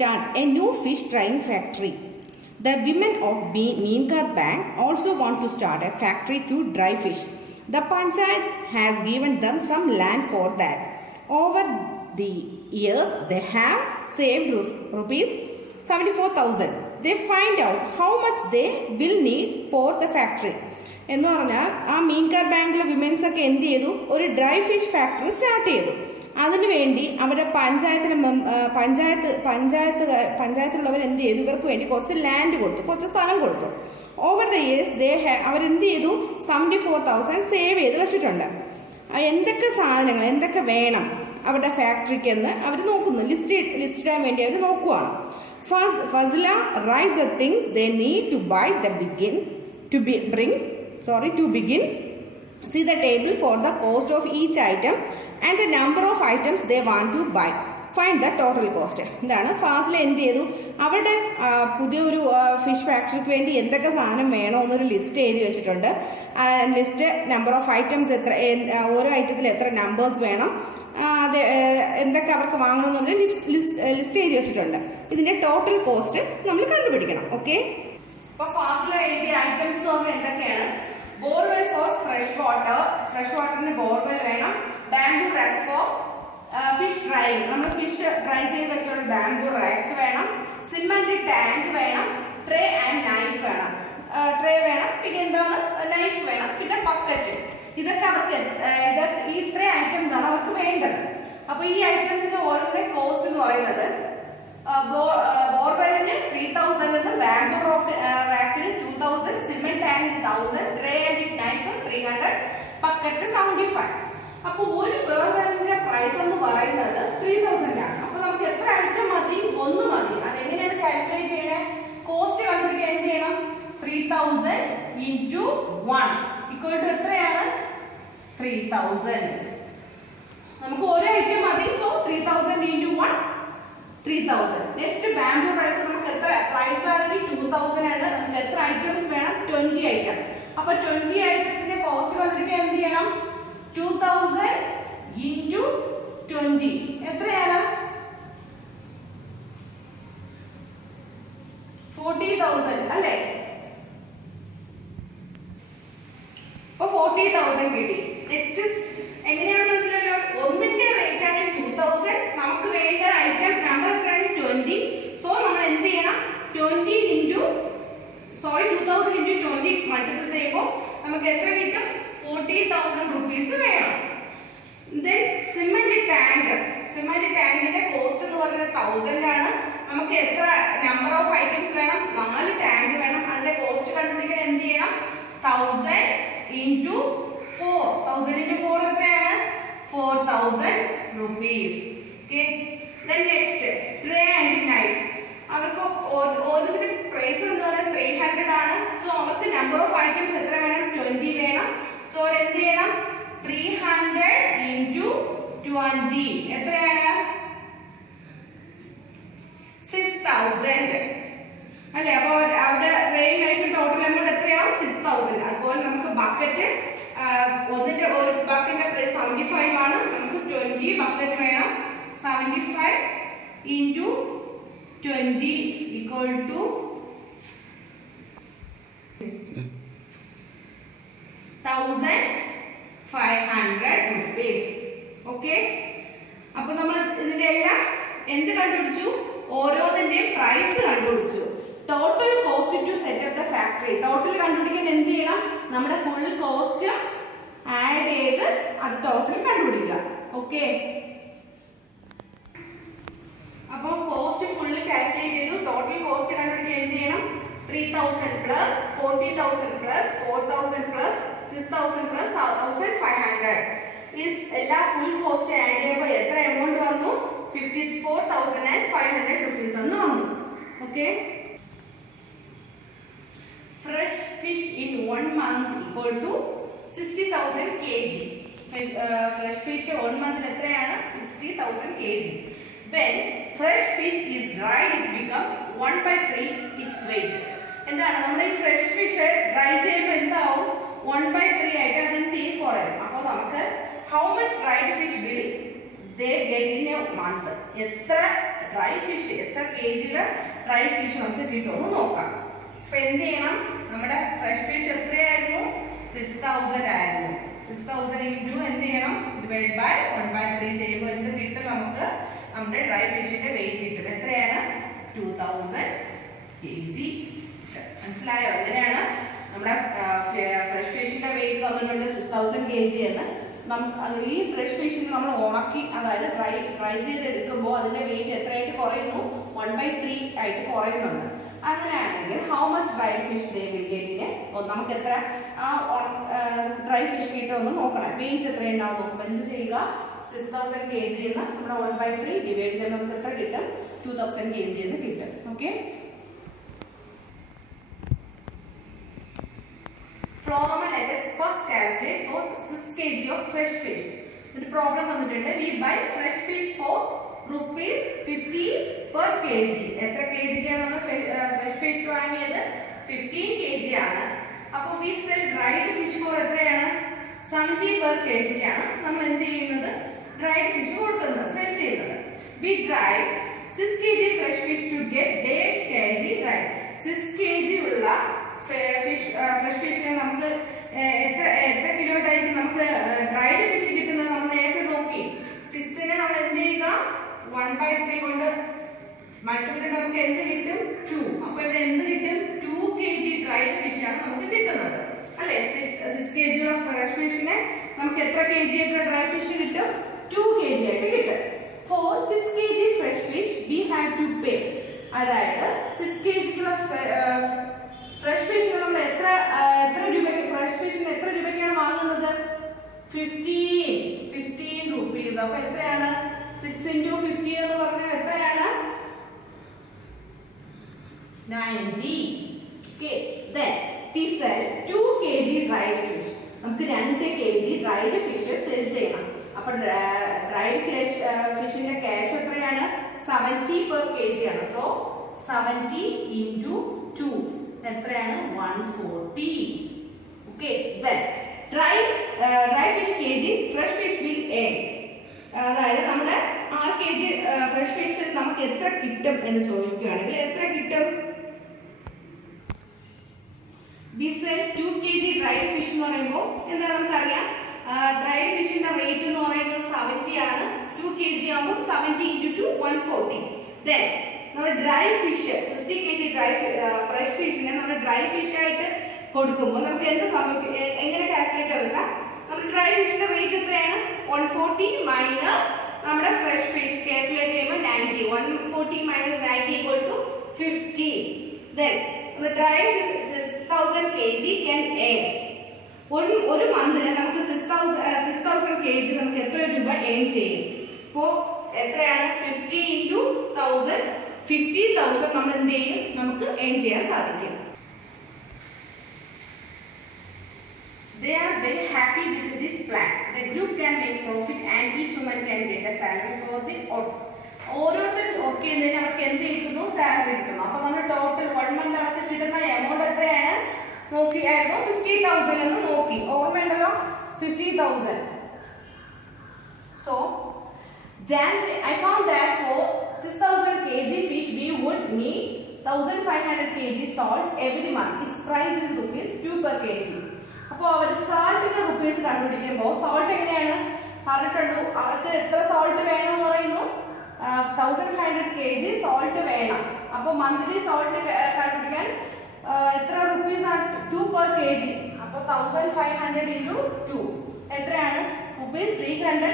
start a new fish drying factory. The women of Meenkar Bank also want to start a factory to dry fish. The Panchayat has given them some land for that. Over the years, they have saved rupees 74,000. They find out how much they will need for the factory. എന്ന് പറഞ്ഞാൽ ആ മീൻകാർ ബാങ്കിലെ women's ഒക്കെ എന്ത് ചെയ്തു, ഒരു dry fish factory start ചെയ്തു. അതിനുവേണ്ടി അവരുടെ പഞ്ചായത്തിലുള്ളവർ എന്ത് ചെയ്തു, ഇവർക്ക് വേണ്ടി കുറച്ച് ലാൻഡ് കൊടുത്തു, കുറച്ച് സ്ഥലം കൊടുത്തു. ഓവർ ദ ഇയേഴ്സ് അവരെന്ത് ചെയ്തു, 74,000 സേവ് ചെയ്ത് വെച്ചിട്ടുണ്ട്. എന്തൊക്കെ സാധനങ്ങൾ എന്തൊക്കെ വേണം അവരുടെ ഫാക്ടറിക്ക് എന്ന് അവർ നോക്കുന്നു, ലിസ്റ്റ് ഇടാൻ വേണ്ടി അവർ നോക്കുവാണ്. Fazla writes the things they need to buy to begin. See the table for the cost of each item and the number of items they want to buy. Find the total cost. ഇതാണ് ഫാസിൽ എന്ത് ചെയ്തു, അവരുടെ പുതിയൊരു fish ഫാക്ടറിക്ക് വേണ്ടി എന്തൊക്കെ സാധനം വേണോ എന്നൊരു ലിസ്റ്റ് എഴുതി വെച്ചിട്ടുണ്ട്. ലിസ്റ്റ്, നമ്പർ ഓഫ് ഐറ്റംസ്, എത്ര ഓരോ ഐറ്റത്തിൽ എത്ര നമ്പേഴ്സ് വേണം, അത് എന്തൊക്കെ അവർക്ക് വാങ്ങണമെന്നുള്ള ലിസ്റ്റ് എഴുതി വെച്ചിട്ടുണ്ട്. ഇതിൻ്റെ ടോട്ടൽ കോസ്റ്റ് നമ്മൾ കണ്ടുപിടിക്കണം. ഓക്കെ, അപ്പോൾ ഫാസിൽ എഴുതിയ ഐറ്റംസ് എന്ന് പറഞ്ഞാൽ എന്തൊക്കെയാണ്? ബോർവെൽ ഫോർ ഫ്രഷ് വാട്ടറിന് ബോർവെൽ വേണം. Bamboo rack for fish drying, നമ്മൾ ഫിഷ് ഡ്രൈ ചെയ്ത് വെച്ചിട്ടുള്ള ബാംബു റാക്ക് വേണം. സിമന്റ് ടാങ്ക് വേണം. ട്രേ ആൻഡ് നൈഫ് വേണം. ട്രേ വേണം, പിന്നെ എന്താണ്, നൈഫ് വേണം, പിന്നെ ബക്കറ്റ്. ഇതൊക്കെ അവർക്ക് ഈ ഇത്രയും ഐറ്റംസ് ആണ് അവർക്ക് വേണ്ടത്. അപ്പോൾ ഈ ഐറ്റംസിന്റെ ഓരോരുടെ കോസ്റ്റ് എന്ന് പറയുന്നത് ബോർവെല്ലിന് 3,000 എന്ന്, ബാംബു റാക്കിന് 2,000, cement tank 1,000, tray and knife 300, bucket 75. അപ്പോൾ ഒരു ബോർവെല്ലിന്റെ പ്രൈസ് എന്ന് പറയുന്നത് 3,000 ആണ്. അപ്പോൾ നമുക്ക് എത്ര ഐറ്റം മതി? ഒന്ന് മതി. അതെങ്ങനെയാണ് കാൽക്കുലേറ്റ് ചെയ്യണേ? കോസ്റ്റ് കണ്ടുപിടിക്കാൻ എന്ത് ചെയ്യണം? 3,000 into 1 equal to എത്രയാണ്? 3,000. നമുക്ക് ഒരു ഐറ്റം മതി. So 3,000 into 1 3,000. Next bamboo rack നമുക്ക് എത്ര പ്രൈസ് ആണെങ്കിൽ 2,000 ആണ്. നമുക്ക് എത്ര ഐറ്റംസ് വേണം? 20 ഐറ്റം. അപ്പോൾ 20 ഐറ്റത്തിന്റെ കോസ്റ്റ് കണ്ടുപിടിക്കാൻ എന്ത് ചെയ്യണം? 2,000 into 20 എത്രയാണ്? 40,000 അല്ലേ? അപ്പൊ 40,000 കിട്ടി. നെക്സ്റ്റ് എങ്ങനെയാണ് മനസ്സിലായോ? ഒന്നിന്റെ റേറ്റ് ആണ് 2,000. നമുക്ക് വേണ്ട ഐറ്റം നമ്പർ എത്രയാണ്? 20. സോ നമ്മൾ എന്ത് ചെയ്യണം? 2000 into 20 മൾട്ടിപ്പിൾ ചെയ്യുമ്പോൾ നമുക്ക് എത്ര കിട്ടും? 40,000 റുപ്പീസ് വേണം. ദെൻ സിമന്റ് ടാങ്കിന്റെ കോസ്റ്റ് എന്ന് പറയുന്നത് 1,000 ആണ്. നമുക്ക് എത്ര നമ്പർ ഓഫ് ഐറ്റംസ് വേണം? 4 ടാങ്ക് വേണം. അതിന്റെ കോസ്റ്റ് കണ്ടുപിടിക്കാൻ എന്ത് ചെയ്യണം? 1,000 into 4. 1,000 into 4 എത്രയാണ്? 4,000 rupees. Okay. Then next, tray and knife. അവർക്ക് ഓരോന്നിന്റെ പ്രൈസ് എന്ന് പറയുന്നത് 300 ആണ്. സോ അവർക്ക് നമ്പർ ഓഫ് ഐറ്റംസ് എത്ര വേണം? 20 വേണം. സോ എന്ത് ചെയ്യണം? 300 into 20 എത്രയാണ്? 6,000 അല്ലേ? അപ്പോൾ അവിടെ ട്രേ നൈഫ് ടോട്ടൽ എമൗണ്ട് എത്രയാവും? 6,000. അതുപോലെ നമുക്ക് ബക്കറ്റ്, ഒന്നിന്റെ ഒരു ബക്കറ്റിന്റെ പ്രൈസ് 75 ആണ്. നമുക്ക് 20 ബക്കറ്റ് വേണം. 75 into 20 equal to 1,500 rupees. Okay, അപ്പൊ നമ്മൾ ഇതിന്റെ എല്ലാം എന്ത് കണ്ടുപിടിച്ചു? ഓരോന്നിന്റെയും പ്രൈസ് കണ്ടുപിടിച്ചു. Total cost to set up the factory. Total കണ്ടുപിടിക്കാൻ എന്ത് ചെയ്യണം? നമ്മുടെ ഫുൾ കോസ്റ്റ് ആഡ് ചെയ്ത് അത് ടോട്ടൽ കണ്ടുപിടിക്കുക. ഓക്കെ, അപ്പോൾ കോസ്റ്റ് ഫുള്ള് കാൽക്കുലേറ്റ് ചെയ്തു. ടോട്ടൽ കോസ്റ്റ് കണ്ടുപിടിക്കാൻ എന്ത് ചെയ്യണം? 3,000 പ്ലസ് 40,000 പ്ലസ് 4,000 പ്ലസ് 6,000 പ്ലസ് 1,500. ഇത് എല്ലാ ഫുൾ കോസ്റ്റ് ആഡ് ചെയ്യുമ്പോൾ എത്ര എമൗണ്ട് വന്നു? 54,500 rupees എന്ന് വന്നു. Okay, fresh fish in 1 month equal to 60,000 kg. Fresh fish 1 month എത്രയാണ്? 60,000 kg. When fresh fish is dried, it becomes 1/3 its weight. എന്താണ് നമ്മുടെ ഈ ഫ്രഷ് ഫിഷ് ഡ്രൈ ചെയ്യുമ്പോൾ എന്താവും? 1/3 ആയിട്ട് അതെന്ത് ചെയ്യും? കുറയും. അപ്പോൾ നമുക്ക് how much dried fish will they get in a month? എത്ര ഡ്രൈ ഫിഷ് എത്ര കെജിയുടെ ഡ്രൈ ഫിഷ് നമുക്ക് കിട്ടുമെന്ന് നോക്കാം. അപ്പൊ എന്ത് ചെയ്യണം, നമ്മുടെ ഫ്രഷ് ഫിഷ് എത്രയായിരുന്നു, 6000 ആയിരുന്നു. 6000 ഇൻറ്റു എന്ത് ചെയ്യണം, ഡിവൈഡ് ബൈ 1/3 ചെയ്യുമ്പോൾ എന്ത് കിട്ടും, നമുക്ക് നമ്മുടെ ഡ്രൈ ഫിഷിന്റെ വെയിറ്റ് കിട്ടും. എത്രയാണ്, 2000 kg. മനസ്സിലായോ? അങ്ങനെയാണ് നമ്മുടെ ഫ്രഷ് ഫിഷിന്റെ വെയിറ്റ് തന്നിട്ടുണ്ട് 6000 kg എന്ന്. ഈ ഫ്രഷ് ഫിഷിന് നമ്മൾ ഉണക്കി, അതായത് ഫ്രൈ ചെയ്തെടുക്കുമ്പോൾ അതിന്റെ വെയിറ്റ് എത്രയായിട്ട് കുറയുന്നു, 1/3 ആയിട്ട് കുറയുന്നുണ്ട്. അങ്ങനെയാണെങ്കിൽ how much dry fish they will get, നമുക്ക് എത്ര ഡ്രൈ ഫിഷ് കിട്ടുമെന്ന് നോക്കണം. വെയിറ്റ് എത്രയുണ്ടാവും നോക്കുമ്പോൾ എന്ത് ചെയ്യുക, 6000 kg എന്ന് നമ്മുടെ 1/3 ഡിവൈഡ് ചെയ്യുമ്പോൾ നമുക്ക് എത്ര കിട്ടും, 2000 kg എന്ന് കിട്ടും. Okay, Floroma let us first calculate for 6 kg of fresh fish. ഒരു പ്രോബ്ലം തന്നിട്ടുണ്ട്. We buy fresh fish for ₹50 per kg. എത്ര kgക്കാണ് നമ്മൾ ഫ്രഷ് ഫിഷ് വാങ്ങിയത്, 15 kg ആണ്. അപ്പോൾ we sell dried fish for എത്രയാണ്, 70 per kgക്കാണ് നമ്മൾ എന്ത് ചെയ്യുന്നത്, ഡ്രൈഡ് ഫിഷ് കൊടുക്കുന്നത്, സെൽ ചെയ്യുന്നത്. We dry 6 kg fresh fish to get dash kg dried. 6 kg ഉള്ള ഫ്രഷ് ഫിഷിനെ നമുക്ക് എത്ര കിലോട്ടായിരിക്കും നമുക്ക് ഡ്രൈഡ് ഫിഷ് കിട്ടുന്നത്, നമ്മൾ നേരത്തെ നോക്കി. 6നെ നമ്മൾ എന്ത് ചെയ്യുക, 1/3 കൊണ്ട് മൾട്ടിപ്ലൈ നമുക്ക് എന്ത് കിട്ടും, 2. അപ്പൊ ഇവിടെ എന്ത് കിട്ടും, 2 kg ഡ്രൈഡ് ഫിഷ് ആണ് നമുക്ക് കിട്ടുന്നത്, അല്ലെ? 6 kg ഓഫ് ഫ്രഷ് ഫിഷിനെ നമുക്ക് എത്ര kg ആയിട്ട് ഡ്രൈ ഫിഷ് കിട്ടും, 2 kg ആയിട്ട് കിട്ടും. For 6 kg fresh fish we have to pay, അതായത് 6 kg ഫ്രഷ് ഫിഷിന് നമ്മൾ എത്ര രൂപയ്ക്ക്, ഫ്രഷ് ഫിഷിന് എത്ര രൂപയ്ക്കാണ് വാങ്ങുന്നത്, 15 rupees. അപ്പൊ എത്രയാണ്, 6 into 15 എന്ന് പറഞ്ഞാൽ എത്രയാണ്, 90. Okay, then we sell 2 kg dried fish. നമുക്ക് 2 kg dried fish സെൽ ചെയ്യണം. അപ്പൊ ഡ്രൈഡ് ഫിഷിന്റെ ക്യാഷ് എത്രയാണ്, 70 per kg ആണ്. സോ 70 into 2 എത്രയാണ്, 140. Okay, then dry fish kg fresh fish will add, അതായത് നമ്മുടെ 6 kg ഫ്രഷ് ഫിഷ് നമുക്ക് എത്ര കിട്ടും എന്ന് ചോദിക്കുകയാണെങ്കിൽ എത്ര കിട്ടും, we sell 2 kg dried fish എന്ന് പറയുമ്പോൾ എന്താ നമുക്കറിയാം, ഡ്രൈഡ് ഫിഷിന്റെ റേറ്റ് എന്ന് പറയുന്നത് 70 ആണ്. 2 kg ആകുമ്പോൾ 70 into 2 140. then നമ്മൾ ഡ്രൈ ഫിഷ് 60 kg ഫ്രഷ് ഫിഷിനെ നമ്മൾ ഡ്രൈ ഫിഷ് ആയിട്ട് കൊടുക്കുമ്പോൾ നമുക്ക് എന്ത് സംഭവിക്കും, എങ്ങനെ കാൽക്കുലേറ്റ് വെച്ചാൽ നമ്മൾ ഡ്രൈ ഫിഷിന്റെ റേറ്റ് എത്രയാണ്, 140 മൈനസ് നമ്മുടെ ഫ്രഷ് ഫിഷ് കാൽക്കുലേറ്റ് ചെയ്യുമ്പോൾ 90. 140 minus 90 equal to 50. then dry fish 6000 kg can add. ഒരു മന്തിന് നമുക്ക് 6000 kg നമുക്ക് എത്ര രൂപ ഏൺ ചെയ്യും, ഇപ്പോ എത്രയാണ്, 50 into 1000, 50,000 നമ്മൾ എന്ത് ചെയ്യും, നമുക്ക് ഏൺ ചെയ്യാൻ സാധിക്കും. They are very happy with this plan. The group can make profit and each woman can get a salary for the ഓരോരുത്തർ വർക്ക് ചെയ്യുന്നതിന് അവർക്ക് എന്ത് കിട്ടുന്നു, സാലറി കിട്ടുന്നു. അപ്പൊ നമ്മൾ ടോട്ടൽ 1 month അവർക്ക് കിട്ടുന്ന എമൗണ്ട് എത്രയാണ് നോക്കിയായിരുന്നു, 50,000 എന്ന് നോക്കി, ഓർമ്മയുണ്ടല്ലോ, 50,000. So Jan said, I found that for 6000 kg fish we would need 1500 kg salt every month. Its price is ₹2 per kg. അപ്പോൾ അവർ സാൾട്ടിന്റെ റുപ്പീസ് കണ്ടുപിടിക്കുമ്പോൾ സോൾട്ട് എങ്ങനെയാണ് പറഞ്ഞിട്ടുള്ളൂ, അവർക്ക് എത്ര സോൾട്ട് വേണമെന്ന് പറയുന്നു, 1500 kg സോൾട്ട് വേണം. അപ്പോൾ മന്ത്ലി സോൾട്ട് കണ്ടുപിടിക്കാൻ എത്ര റുപ്പീസ് ആണ്, 2 per kg. അപ്പോൾ 1500 into 2 എത്രയാണ്, ₹300.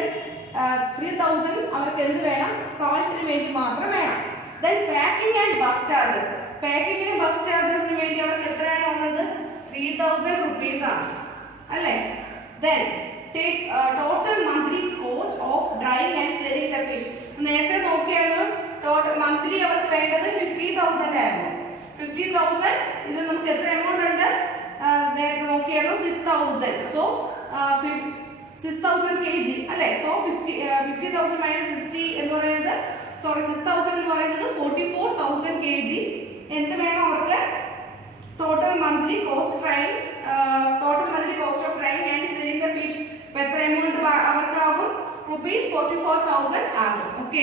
3000 അവർക്ക് എന്ത് വേണം, സോൾട്ടിന് വേണ്ടി മാത്രം വേണം. then packing and bus charges, പാക്കിങ്ങിനും ബസ് ചാർജസിന് വേണ്ടി അവർക്ക് എത്രയാണ് വന്നത്, 3000 rupees ആണ്, അല്ലേ? then take total monthly cost of drying and selling the fish. നേരത്തെ നോക്കിയാണ് ടോട്ടൽ മന്ത്ലി അവർക്ക് വേണ്ടത് 50,000 ആയിരുന്നു. 50,000 ഇത് നമുക്ക് എത്ര എമൗണ്ട് ഉണ്ട്, നേരത്തെ നോക്കിയാണ് 6,000. സോ 6,000 kg, അല്ലേ? സോ 50,000 മൈനസ് 60 എന്ന് പറയുന്നത്, സോറി 6,000 എന്ന് പറയുന്നത് 44,000 kg എന്ത് വേണം അവർക്ക്, total monthly cost of drying and selling the fish. എത്ര എമൗണ്ട് അവർക്കാകും, ₹44,000 ആകും. ഓക്കെ.